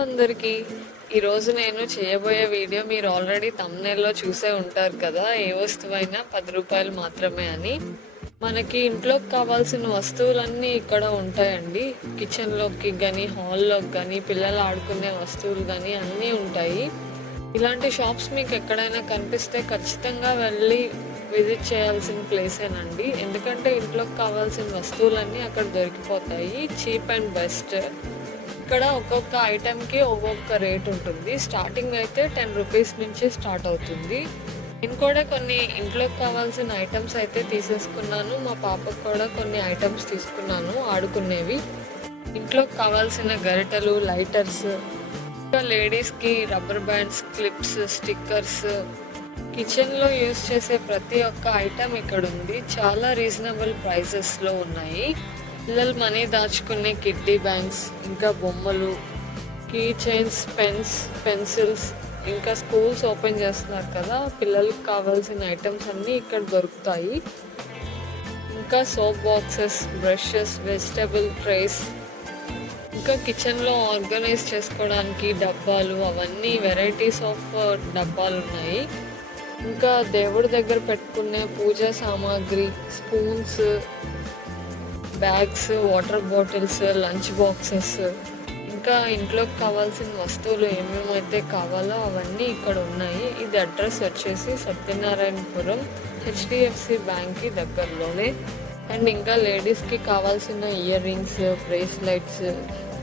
అందరికీ. ఈరోజు నేను చేయబోయే వీడియో మీరు ఆల్రెడీ తమ్నెల్లో చూసే ఉంటారు కదా ఏ వస్తువైనా పది రూపాయలు మాత్రమే అని. మనకి ఇంట్లోకి కావాల్సిన వస్తువులన్నీ ఇక్కడ ఉంటాయండి. కిచెన్లోకి కానీ హాల్లోకి కానీ పిల్లలు ఆడుకునే వస్తువులు కానీ అన్నీ ఉంటాయి. ఇలాంటి షాప్స్ మీకు ఎక్కడైనా కనిపిస్తే ఖచ్చితంగా వెళ్ళి విజిట్ చేయాల్సిన ప్లేసేనండి. ఎందుకంటే ఇంట్లోకి కావాల్సిన వస్తువులన్నీ అక్కడ దొరికిపోతాయి. Cheap and best. ఇక్కడ ఒక్కొక్క ఐటెంకి ఒక్కొక్క రేట్ ఉంటుంది. స్టార్టింగ్ అయితే టెన్ రూపీస్ నుంచి స్టార్ట్ అవుతుంది. నేను కూడా కొన్ని ఇంట్లోకి కావాల్సిన ఐటమ్స్ అయితే తీసేసుకున్నాను. మా పాపకు కూడా కొన్ని ఐటమ్స్ తీసుకున్నాను ఆడుకునేవి. ఇంట్లోకి కావాల్సిన గరిటెలు లైటర్స్ ఇంకా లేడీస్కి రబ్బర్ బ్యాండ్స్ క్లిప్స్ స్టిక్కర్స్ కిచెన్లో యూస్ చేసే ప్రతి ఒక్క ఐటమ్ ఇక్కడ ఉంది. చాలా రీజనబుల్ ప్రైసెస్లో ఉన్నాయి. పిల్లలు మనీ దాచుకునే కిడ్డీ బ్యాంక్స్ ఇంకా బొమ్మలు కీ చైన్స్ పెన్స్ పెన్సిల్స్ ఇంకా స్కూల్స్ ఓపెన్ చేస్తున్నారు కదా. పిల్లలకు కావాల్సిన ఐటమ్స్ అన్నీ ఇక్కడ దొరుకుతాయి. ఇంకా soap boxes brushes vegetable trays ఇంకా కిచెన్లో ఆర్గనైజ్ చేసుకోవడానికి డబ్బాలు అవన్నీ వెరైటీస్ ఆఫ్ డబ్బాలు ఉన్నాయి. ఇంకా దేవుడి దగ్గర పెట్టుకునే పూజా సామాగ్రి spoons bags water bottles lunch boxes ఇంకా ఇంట్లోకి కావాల్సిన వస్తువులు ఏమేమైతే కావాలో అవన్నీ ఇక్కడ ఉన్నాయి. ఇది అడ్రస్ వచ్చేసి సత్యనారాయణపురం హెచ్డిఎఫ్సి బ్యాంక్కి దగ్గరలోనే. అండ్ ఇంకా లేడీస్కి కావాల్సిన earrings bracelets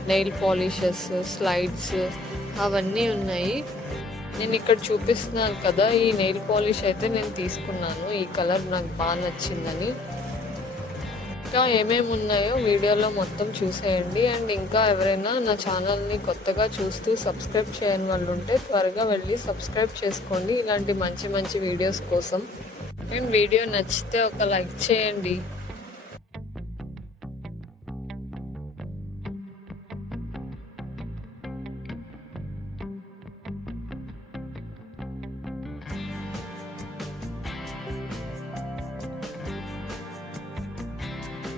nail polishes slides అవన్నీ ఉన్నాయి. నేను ఇక్కడ చూపిస్తున్నాను కదా ఈ నెయిల్ పాలిష్ అయితే నేను తీసుకున్నాను. ఈ కలర్ నాకు బాగా నచ్చిందని. ఇంకా ఏమేమి ఉన్నాయో వీడియోలో మొత్తం చూసేయండి. అండ్ ఇంకా ఎవరైనా నా ఛానల్ని కొత్తగా చూస్తూ సబ్స్క్రైబ్ చేయని వాళ్ళు ఉంటే త్వరగా వెళ్ళి సబ్స్క్రైబ్ చేసుకోండి. ఇలాంటి మంచి మంచి వీడియోస్ కోసం. అండ్ వీడియో నచ్చితే ఒక లైక్ చేయండి.